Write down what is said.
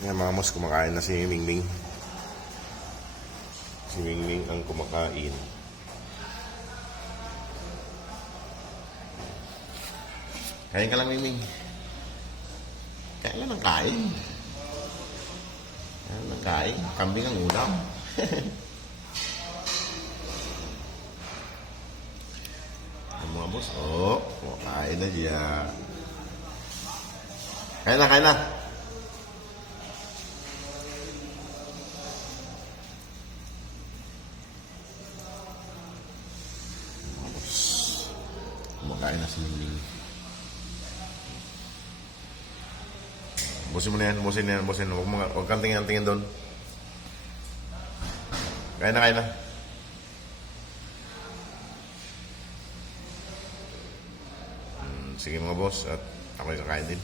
Yan mga boss, kumakain na si Mingming. Si Mingming ang kumakain. Kain ka lang, Mingming. Kain lang ng kain. Kain ng kain. Kambing ang ulam. Ang mga boss, kumakain na siya. Kain na, kain na. Kumakain na si Mingming. Busin mo na yan, busin na yan, busin. Huwag kang tingin-tingin doon. Kain na, kain na. Sige mga boss, at ako'y kakain din.